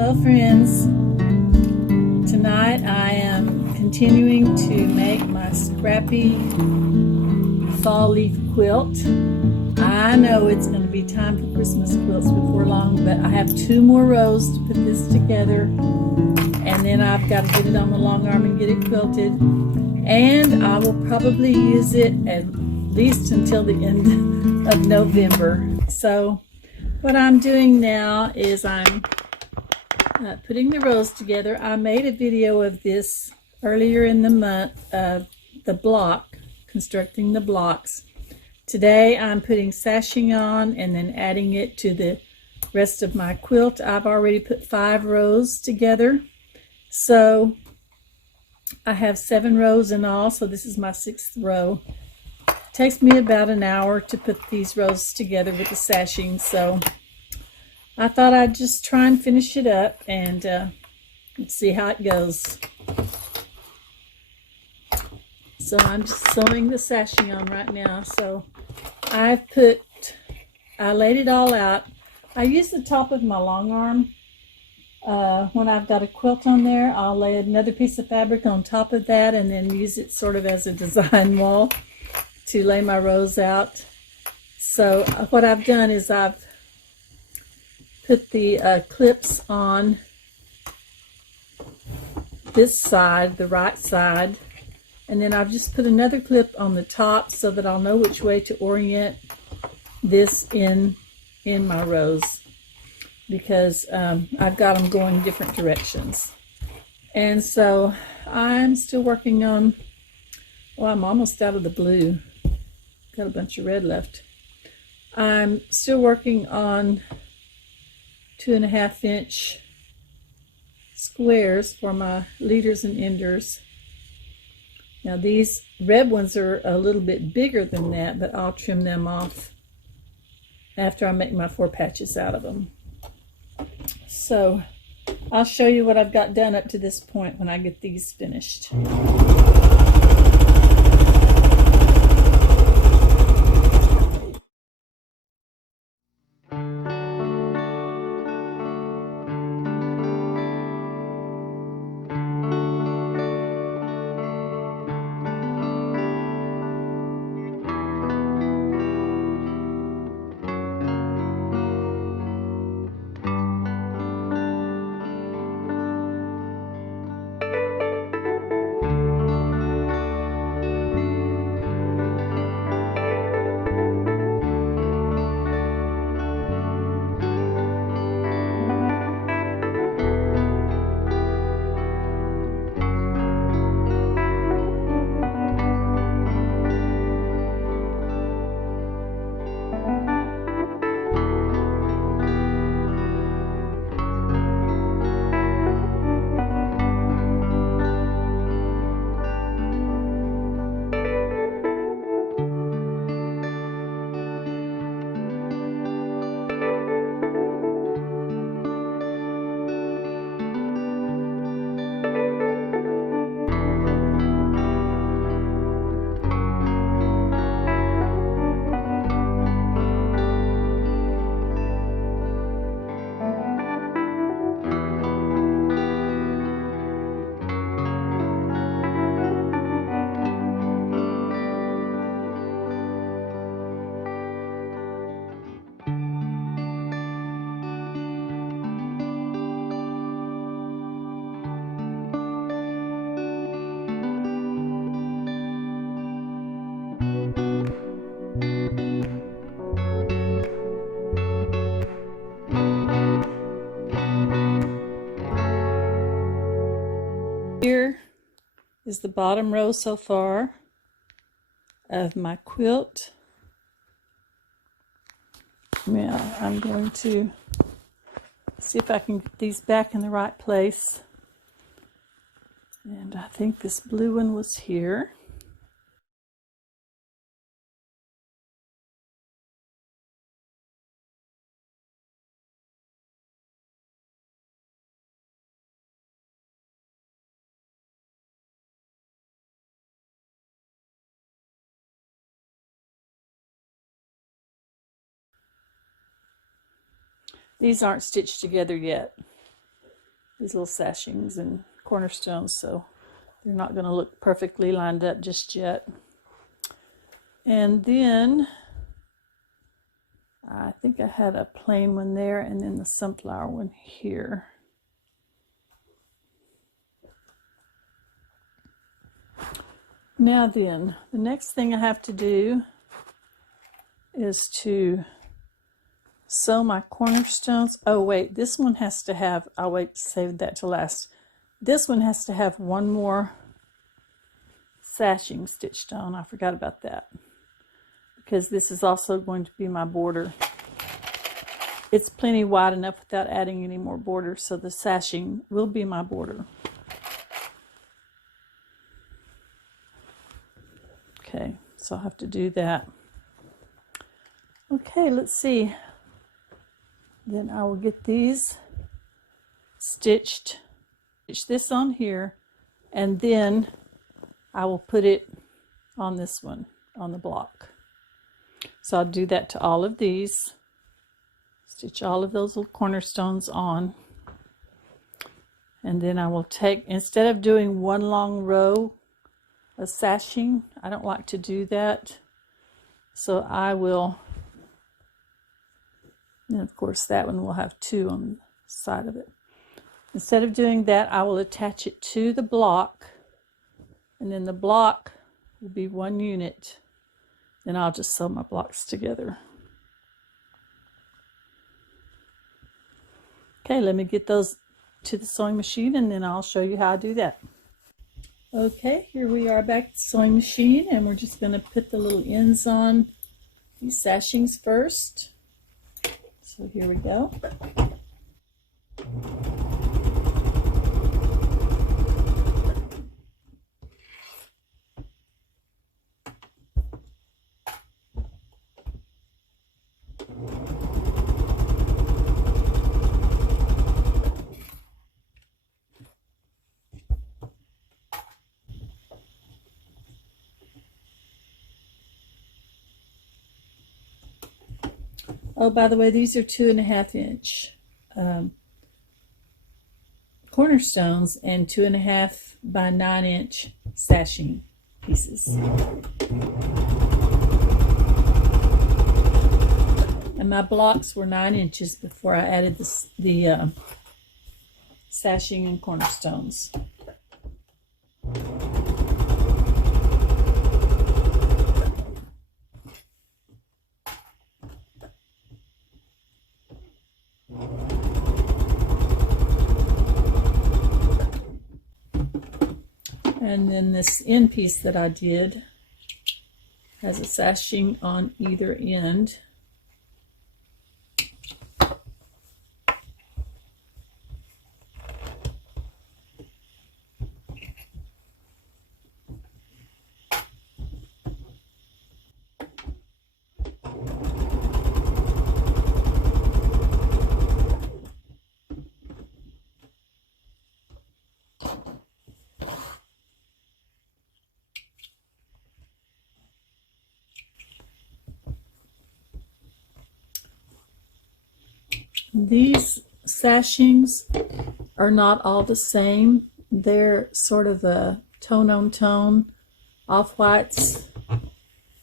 Hello friends, tonight I am continuing to make my scrappy fall leaf quilt. I know it's going to be time for Christmas quilts before long, but I have 2 more rows to put this together, and then I've got to get it on the long arm and get it quilted, and I will probably use it at least until the end of November. So what I'm doing now is I'm putting the rows together. I made a video of this earlier in the month of the block, constructing the blocks. Today I'm putting sashing on and then adding it to the rest of my quilt. I've already put 5 rows together, so I have 7 rows in all, so this is my 6th row. It takes me about an hour to put these rows together with the sashing, so I thought I'd just try and finish it up and see how it goes. So I'm just sewing the sashing on right now. So I laid it all out. I use the top of my long arm. When I've got a quilt on there, I'll lay another piece of fabric on top of that and then use it sort of as a design wall to lay my rows out. So what I've done is I've put the clips on this side, the right side, and then I've just put another clip on the top so that I'll know which way to orient this in my rows, because I've got them going different directions. And so I'm still working on, well, I'm almost out of the blue, got a bunch of red left. I'm still working on 2.5 inch squares for my leaders and enders. Now these red ones are a little bit bigger than that, but I'll trim them off after I make my 4 patches out of them. So I'll show you what I've got done up to this point when I get these finished. Here is the bottom row so far of my quilt. Now I'm going to see if I can get these back in the right place. And I think this blue one was here. These aren't stitched together yet. these little sashings and cornerstones, so they're not going to look perfectly lined up just yet. And then I think I had a plain one there and then the sunflower one here. Now then, the next thing I have to do is to sew my cornerstones. Oh wait, this one has to have, I'll wait to save that to last. This one has to have one more sashing stitched on. I forgot about that, because this is also going to be my border. It's plenty wide enough without adding any more border, so the sashing will be my border. Okay, so I'll have to do that. Okay, let's see. Then I will get these stitched. Stitch this on here, and then I will put it on this one, on the block. So I'll do that to all of these. Stitch all of those little cornerstones on. And then I will take, instead of doing one long row of sashing, I don't like to do that. So I will, and of course that one will have two on the side of it. Instead of doing that, I will attach it to the block, and then the block will be one unit. Then I'll just sew my blocks together. Okay, let me get those to the sewing machine and then I'll show you how I do that. Okay, here we are back at the sewing machine, and we're just going to put the little ends on these sashings first. So here we go. Oh, by the way, these are 2.5 inch cornerstones and 2.5 by 9 inch sashing pieces. And my blocks were 9 inches before I added the sashing and cornerstones. And then this end piece that I did has a sashing on either end. These sashings are not all the same. They're sort of a tone on tone, off-whites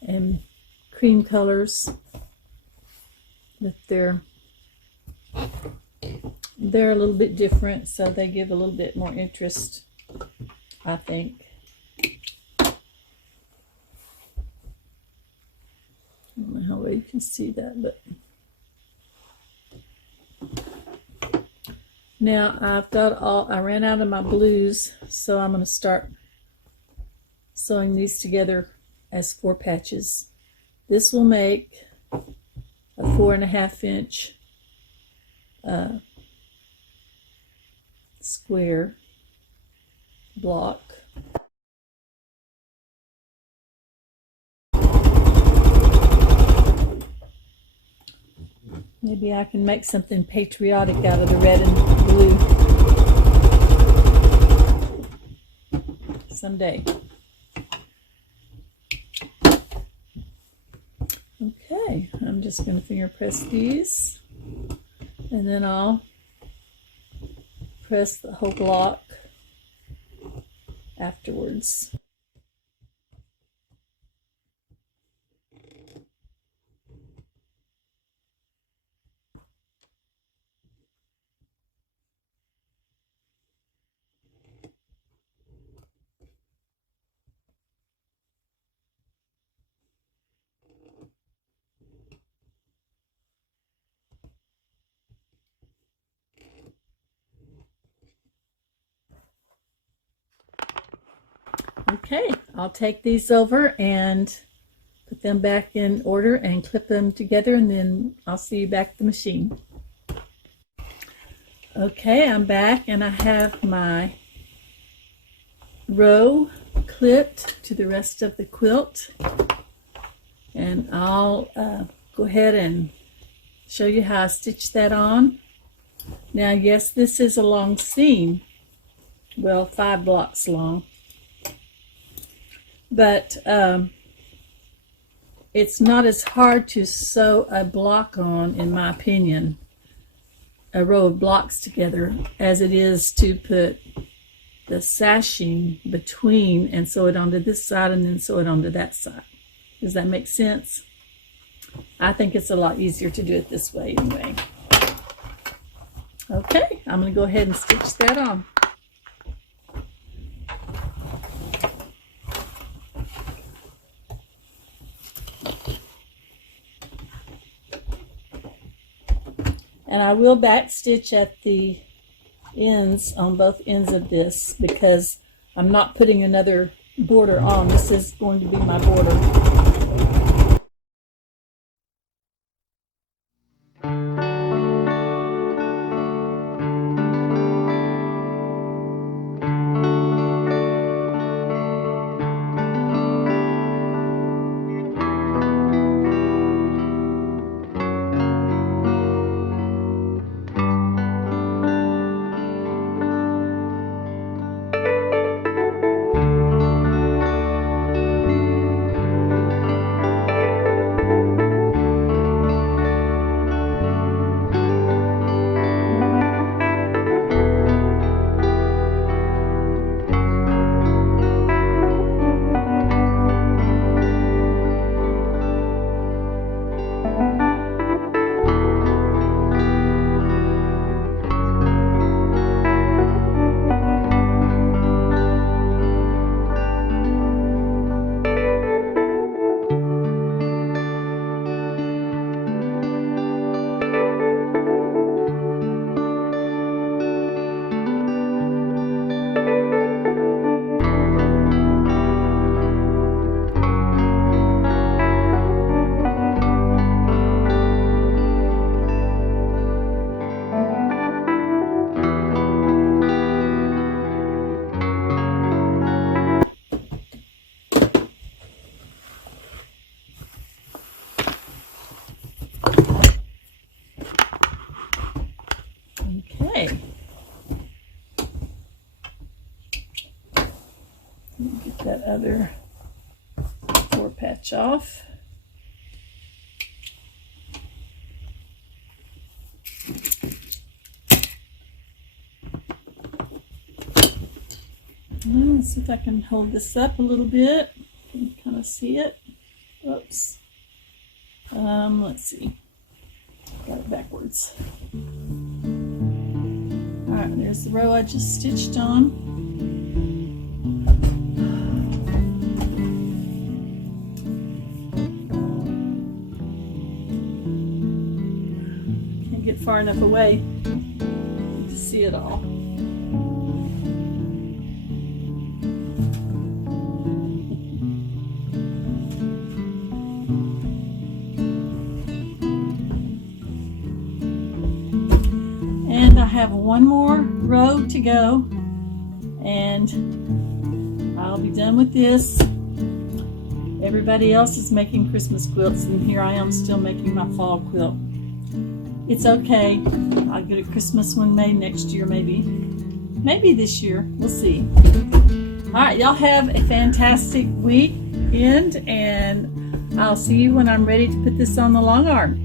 and cream colors. But they're a little bit different, so they give a little bit more interest, I think. I don't know how well you can see that, but now I ran out of my blues, so I'm going to start sewing these together as 4 patches. This will make a 4.5 inch square block. Maybe I can make something patriotic out of the red and blue someday. Okay, I'm just going to finger press these, and then I'll press the whole block afterwards. Okay, I'll take these over and put them back in order and clip them together, and then I'll see you back at the machine. Okay, I'm back and I have my row clipped to the rest of the quilt, and I'll go ahead and show you how I stitch that on. Now, yes, this is a long seam, well, 5 blocks long, but it's not as hard to sew a block on, in my opinion, a row of blocks together, as it is to put the sashing between and sew it onto this side and then sew it onto that side. Does that make sense? I think it's a lot easier to do it this way anyway. Okay, I'm going to go ahead and stitch that on. And I will back stitch at the ends on both ends of this because I'm not putting another border on. This is going to be my border. Okay. Get that other 4 patch off. Let's see if I can hold this up a little bit. You can kind of see it. Oops. Let's see. Got it backwards. Alright, there's the row I just stitched on. Can't get far enough away to see it all. And I have one more row to go and I'll be done with this. Everybody else is making Christmas quilts and here I am still making my fall quilt. It's okay. I'll get a Christmas one made next year maybe. Maybe this year. We'll see. Alright, y'all have a fantastic weekend and I'll see you when I'm ready to put this on the long arm.